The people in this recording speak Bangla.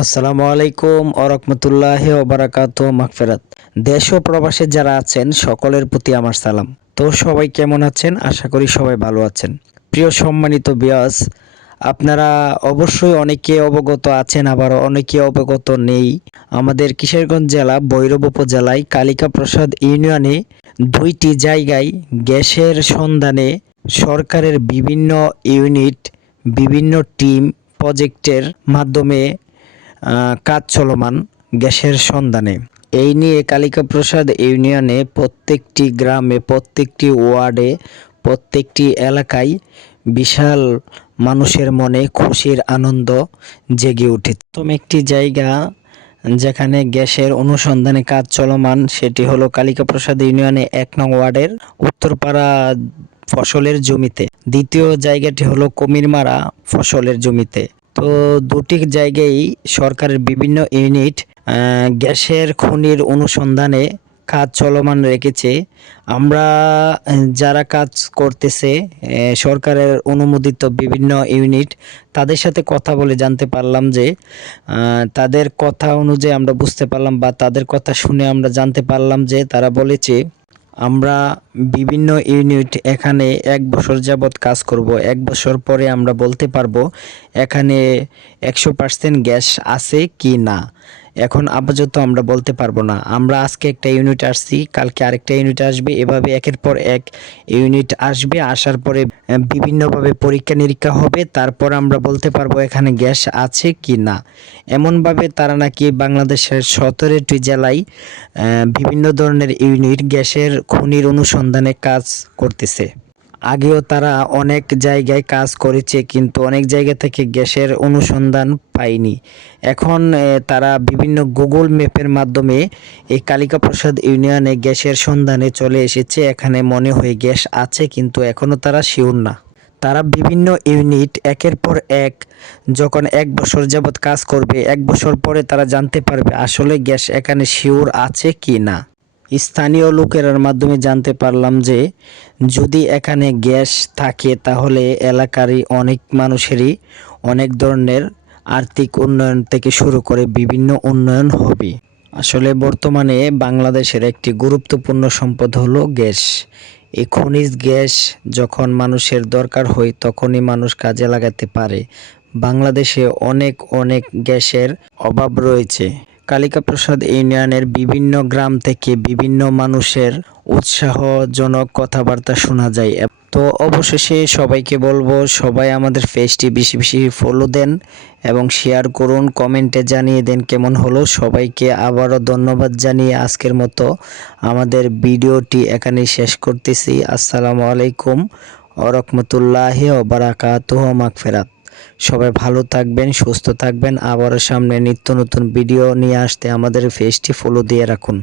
আসসালামু আলাইকুম ওরহমতুল্লাহি ওবারাকাতুহু মাগফিরাত। দেশ ও প্রবাসে যারা আছেন সকলের প্রতি আমার সালাম। তো সবাই কেমন আছেন? আশা করি সবাই ভালো আছেন। প্রিয় সম্মানিত ভিউয়ার্স, আপনারা অবশ্যই অনেকে অবগত আছেন, আবার অনেকে অবগত নেই। আমাদের কিশোরগঞ্জ জেলা ভৈরব উপজেলায় কালিকা প্রসাদ ইউনিয়নে ২টি জায়গায় গ্যাসের সন্ধানে সরকারের বিভিন্ন ইউনিট, বিভিন্ন টিম প্রজেক্টের মাধ্যমে কাজ চলমান গ্যাসের সন্ধানে। এই নিয়ে কালিকা প্রসাদ ইউনিয়নে প্রত্যেকটি গ্রামে, প্রত্যেকটি ওয়ার্ডে, প্রত্যেকটি এলাকায় বিশাল মানুষের মনে খুশির আনন্দ জেগে উঠেছে। প্রথম একটি জায়গা যেখানে গ্যাসের অনুসন্ধানে কাজ চলমান সেটি হলো কালিকা প্রসাদ ইউনিয়নে ১ নং ওয়ার্ডের উত্তরপাড়া ফসলের জমিতে। দ্বিতীয় জায়গাটি হলো কুমিরমারা ফসলের জমিতে। তো দুটি জায়গায় সরকারের বিভিন্ন ইউনিট গ্যাসের খনির অনুসন্ধানে কাজ চলমান রেখেছে। আমরা যারা কাজ করতেছে সরকারের অনুমোদিত বিভিন্ন ইউনিট, তাদের সাথে কথা বলে জানতে পারলাম যে তাদের কথা অনুযায়ী আমরা বুঝতে পারলাম, বা তাদের কথা শুনে আমরা জানতে পারলাম যে তারা বলেছে আমরা বিভিন্ন ইউনিট এখানে ১ বছর যাবৎ কাজ করব। ১ বছর পরে আমরা বলতে পারবো এখানে ১০০% গ্যাস আছে কি না। এখন আপাতত আমরা বলতে পারবো না। আমরা আজকে একটা ইউনিট আসছি, কালকে আরেকটা ইউনিট আসবে, এভাবে একের পর এক ইউনিট আসবে। আসার পরে বিভিন্নভাবে পরীক্ষা নিরীক্ষা হবে, তারপর আমরা বলতে পারবো এখানে গ্যাস আছে কি না। এমনভাবে তারা নাকি বাংলাদেশের ১৭টি জেলায় বিভিন্ন ধরনের ইউনিট গ্যাসের খনির অনুসন্ধানে কাজ করতেছে। আগেও তারা অনেক জায়গায় কাজ করেছে, কিন্তু অনেক জায়গা থেকে গ্যাসের অনুসন্ধান পায়নি। এখন তারা বিভিন্ন গুগল ম্যাপের মাধ্যমে এই কালিকা প্রসাদ ইউনিয়নে গ্যাসের সন্ধানে চলে এসেছে। এখানে মনে হয় গ্যাস আছে, কিন্তু এখনও তারা শিওর না। তারা বিভিন্ন ইউনিট একের পর এক যখন ১ বছর যাবৎ কাজ করবে, ১ বছর পরে তারা জানতে পারবে আসলে গ্যাস এখানে শিওর আছে কি না। স্থানীয় লোকের মাধ্যমে জানতে পারলাম যে যদি এখানে গ্যাস থাকে তাহলে এলাকারই অনেক মানুষেরই অনেক ধরনের আর্থিক উন্নয়ন থেকে শুরু করে বিভিন্ন উন্নয়ন হবে। আসলে বর্তমানে বাংলাদেশের একটি গুরুত্বপূর্ণ সম্পদ হলো গ্যাস। এই খনিজ গ্যাস যখন মানুষের দরকার হয় তখনই মানুষ কাজে লাগাতে পারে। বাংলাদেশে অনেক অনেক গ্যাসের অভাব রয়েছে। কালিকা প্রসাদ ইউনিয়নের বিভিন্ন গ্রাম থেকে বিভিন্ন মানুষের উৎসাহজনক কথাবার্তা শোনা যায়। তো অবশেষে সবাইকে বলবো, সবাই আমাদের পেজটি বেশি বেশি ফলো দেন এবং শেয়ার করুন, কমেন্টে জানিয়ে দেন কেমন হলো। সবাইকে আবারও ধন্যবাদ জানিয়ে আজকের মতো আমাদের ভিডিওটি এখানেই শেষ করতেছি। আসসালামু আলাইকুম ওরহমতুল্লাহি ওবারাকাতুহু মাগফিরাত। সবাই ভালো থাকবেন, সুস্থ থাকবেন। আবারও সামনে নিত্য নতুন ভিডিও নিয়ে আসতে আমাদের পেজটি ফলো দিয়ে রাখুন।